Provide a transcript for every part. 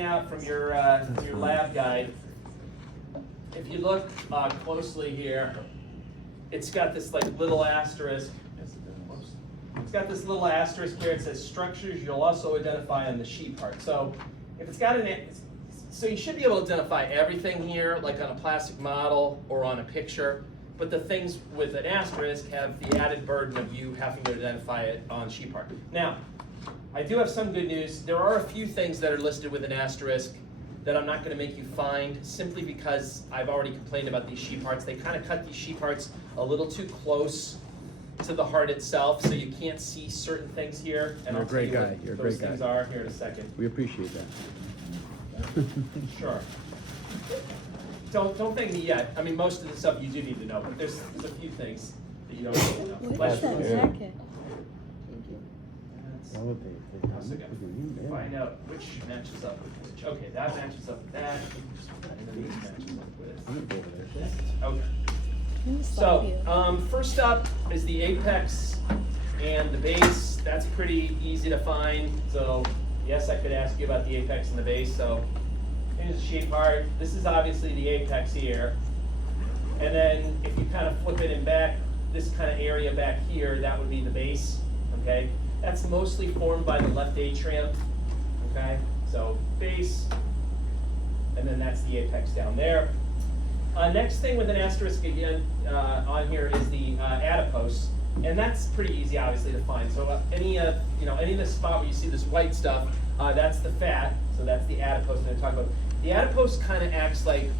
Out from your lab guide, if you look closely here, it's got this like little asterisk. It's got this little asterisk here. It says structures you'll also identify on the sheet part. So if it's got so you should be able to identify everything here, like on a plastic model or on a picture. But the things with an asterisk have the added burden of you having to identify it on sheet part. Now, I do have some good news. There are a few things that are listed with an asterisk that I'm not going to make you find simply because I've already complained about these sheet parts. They kind of cut these sheet parts a little too close to the heart itself, so you can't see certain things here. And You're I'll a great tell you guy. what You're a those great things guy. are here in a second. We appreciate that. Sure. Don't thank me yet. I mean, most of the stuff you do need to know, but there's a few things that you don't need to know. What is that jacket? Find out which matches up with which. Okay, that matches up with that, and then these matches up with this. Okay. Let me stop you. So, first up is the apex and the base. That's pretty easy to find. So, yes, I could ask you about the apex and the base. So, here's the sheet part. This is obviously the apex here. And then if you kind of flip it in back, this kind of area back here, that would be the base, okay? That's mostly formed by the left atrium, okay? So base, and then that's the apex down there. Next thing with an asterisk again on here is the adipose, and that's pretty easy, obviously, to find. So any of the spot where you see this white stuff, that's the fat. So that's the adipose that I talked about. The adipose kind of acts like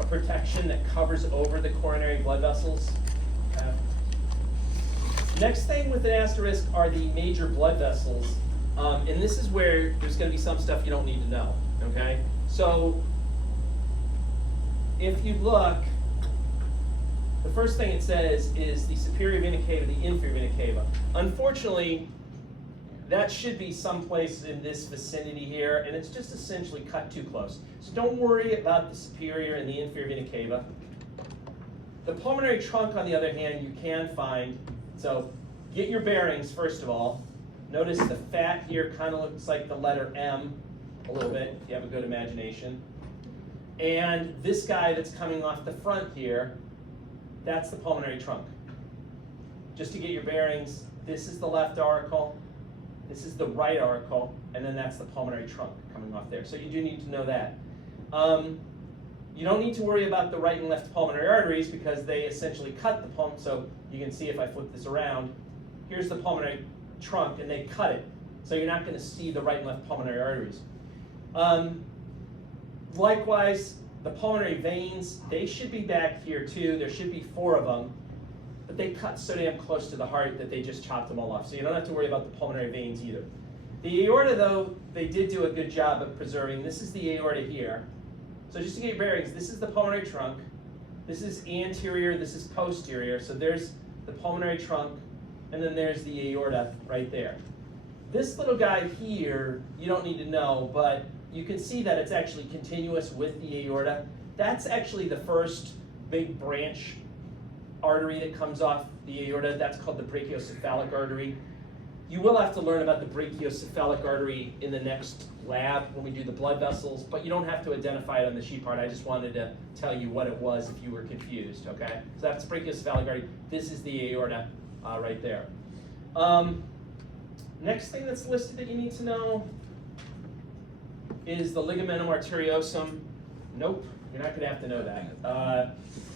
a protection that covers over the coronary blood vessels. Next thing with an asterisk are the major blood vessels. And this is where there's going to be some stuff you don't need to know, okay? So if you look, the first thing it says is the superior vena cava, the inferior vena cava. Unfortunately, that should be someplace in this vicinity here, and it's just essentially cut too close. So don't worry about the superior and the inferior vena cava. The pulmonary trunk, on the other hand, you can find. So get your bearings, first of all. Notice the fat here kind of looks like the letter M a little bit, if you have a good imagination. And this guy that's coming off the front here, that's the pulmonary trunk. Just to get your bearings, this is the left auricle, this is the right auricle, and then that's the pulmonary trunk coming off there. So you do need to know that. You don't need to worry about the right and left pulmonary arteries because they essentially cut the pulm. So you can see if I flip this around, here's the pulmonary trunk, and they cut it. So you're not going to see the right and left pulmonary arteries. Likewise, the pulmonary veins, they should be back here too. There should be 4 of them, but they cut so damn close to the heart that they just chopped them all off. So you don't have to worry about the pulmonary veins either. The aorta, though, they did do a good job of preserving. This is the aorta here. So just to get your bearings, this is the pulmonary trunk. This is anterior, this is posterior. So there's the pulmonary trunk, and then there's the aorta right there. This little guy here, you don't need to know, but you can see that it's actually continuous with the aorta. That's actually the first big branch artery that comes off the aorta. That's called the brachiocephalic artery. You will have to learn about the brachiocephalic artery in the next lab when we do the blood vessels, but you don't have to identify it on the sheet part. I just wanted to tell you what it was if you were confused, okay? So that's brachiocephalic artery. This is the aorta right there. Next thing that's listed that you need to know is the ligamentum arteriosum. Nope, you're not gonna have to know that.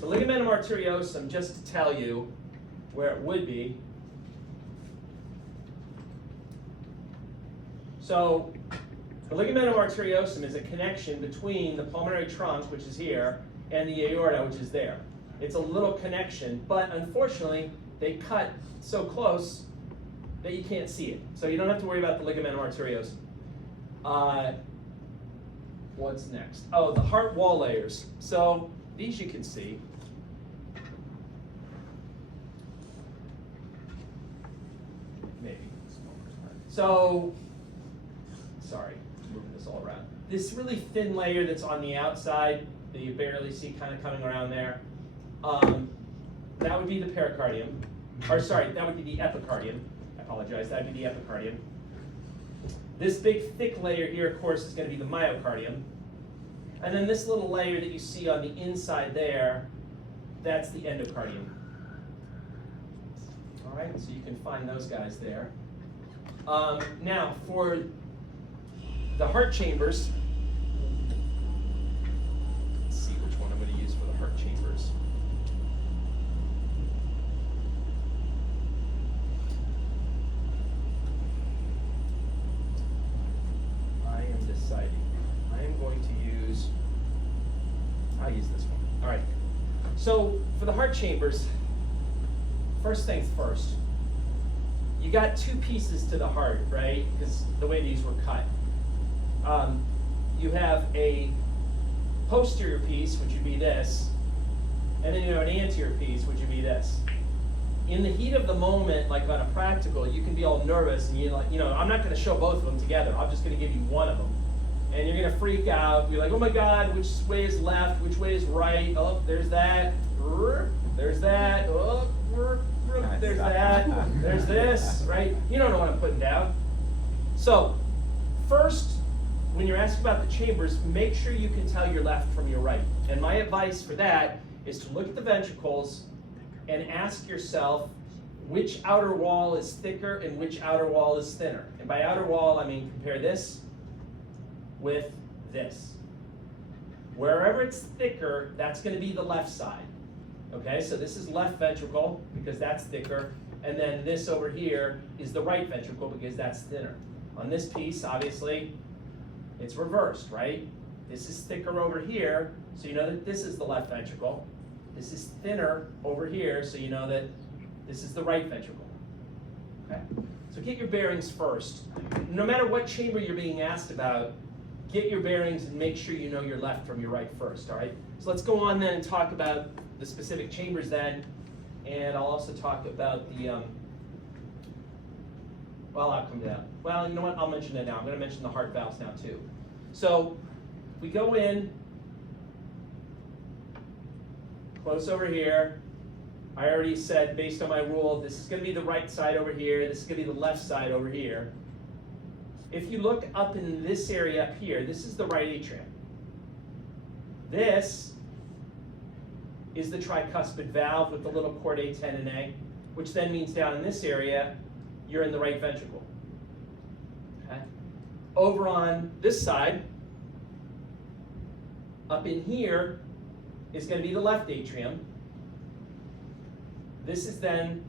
The ligamentum arteriosum, just to tell you where it would be. So the ligamentum arteriosum is a connection between the pulmonary trunk, which is here, and the aorta, which is there. It's a little connection, but unfortunately, they cut so close that you can't see it. So you don't have to worry about the ligamentum arteriosum. What's next? Oh, the heart wall layers. So these you can see. Maybe. So, sorry, moving this all around. This really thin layer that's on the outside that you barely see kind of coming around there, that would be the pericardium. Or sorry, that would be the epicardium. I apologize, that would be the epicardium. This big thick layer here, of course, is going to be the myocardium. And then this little layer that you see on the inside there, that's the endocardium. All right, so you can find those guys there. Now, for the heart chambers, let's see which one I'm going to use for the heart chambers. I am deciding. I am going to use, I'll use this one. All right. So for the heart chambers, first things first. You got two pieces to the heart, right? Because the way these were cut. You have a posterior piece, which would be this, and then you have an anterior piece, which would be this. In the heat of the moment, like on a practical, you can be all nervous, and you're like, I'm not going to show both of them together. I'm just going to give you one of them, and you're going to freak out. You're like, oh my God, which way is left? Which way is right? Oh, there's that. There's that. Oh, there's that. There's this. Right? You don't know what I'm putting down. So, first, when you're asking about the chambers, make sure you can tell your left from your right. And my advice for that is to look at the ventricles and ask yourself which outer wall is thicker and which outer wall is thinner. And by outer wall, I mean compare this with this. Wherever it's thicker, that's going to be the left side. Okay, so this is left ventricle because that's thicker. And then this over here is the right ventricle because that's thinner. On this piece, obviously, it's reversed, right? This is thicker over here, so you know that this is the left ventricle. This is thinner over here, so you know that this is the right ventricle. Okay? So get your bearings first. No matter what chamber you're being asked about, get your bearings and make sure you know your left from your right first, all right? So let's go on then and talk about the specific chambers then, and I'll also talk about the, well, I'll come to that. Well, you know what, I'll mention that now. I'm going to mention the heart valves now too. So, we go in, close over here. I already said, based on my rule, this is going to be the right side over here, this is going to be the left side over here. If you look up in this area up here, this is the right atrium. This is the tricuspid valve with the little chordae tendineae, which then means down in this area, you're in the right ventricle. Okay? Over on this side, up in here, is going to be the left atrium. This is then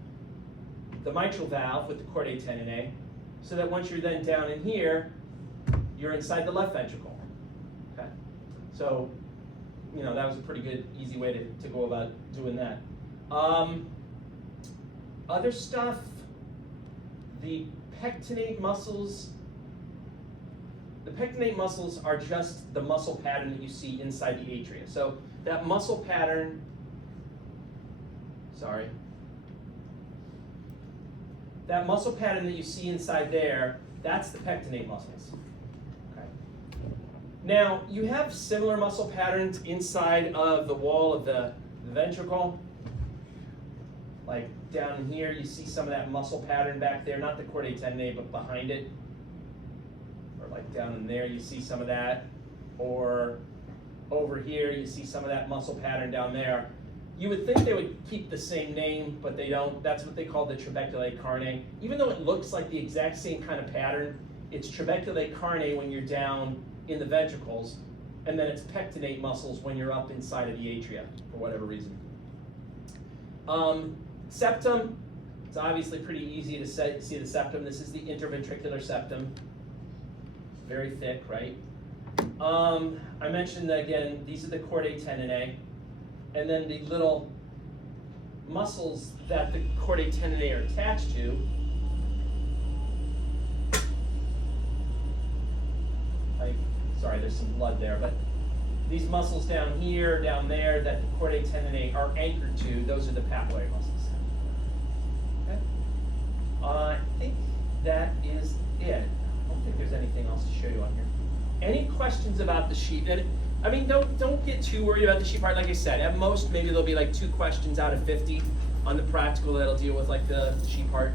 the mitral valve with the chordae tendineae, so that once you're then down in here, you're inside the left ventricle. Okay? So, that was a pretty good, easy way to go about doing that. Other stuff, the pectinate muscles. The pectinate muscles are just the muscle pattern that you see inside the atria. So that muscle pattern, that muscle pattern that you see inside there, that's the pectinate muscles. Okay. Now, you have similar muscle patterns inside of the wall of the ventricle. Like down here, you see some of that muscle pattern back there, not the chordae tendineae, but behind it. Or like down in there, you see some of that. Or over here, you see some of that muscle pattern down there. You would think they would keep the same name, but they don't. That's what they call the trabeculae carnae. Even though it looks like the exact same kind of pattern, it's trabeculae carnae when you're down in the ventricles, and then it's pectinate muscles when you're up inside of the atria, for whatever reason. Septum, it's obviously pretty easy to see the septum. This is the interventricular septum. Very thick, right? I mentioned that again, these are the chordae tendineae. And then the little muscles that the chordae tendineae are attached to. Sorry, there's some blood there, but these muscles down here, down there, that the chordae tendineae are anchored to, those are the papillary muscles. Okay? I think that is it. I don't think there's anything else to show you on here. Any questions about the sheet? I mean, don't get too worried about the sheet part. Like I said, at most, maybe there'll be like 2 questions out of 50 on the practical that'll deal with like the sheet part.